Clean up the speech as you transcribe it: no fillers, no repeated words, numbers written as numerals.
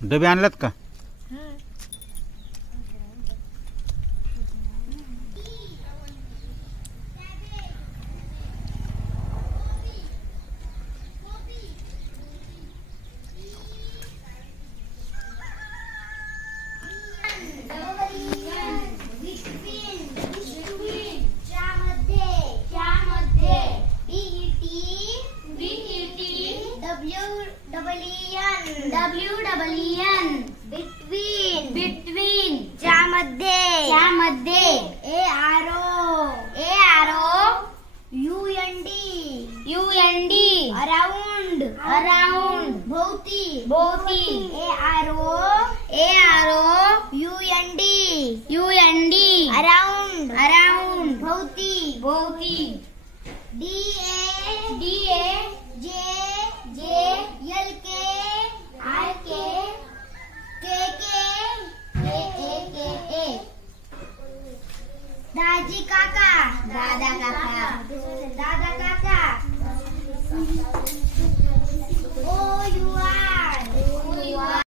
डबे आणलात का? between ज्यामध्ये und around भोवती und around भोवती दाजी काका दादा काका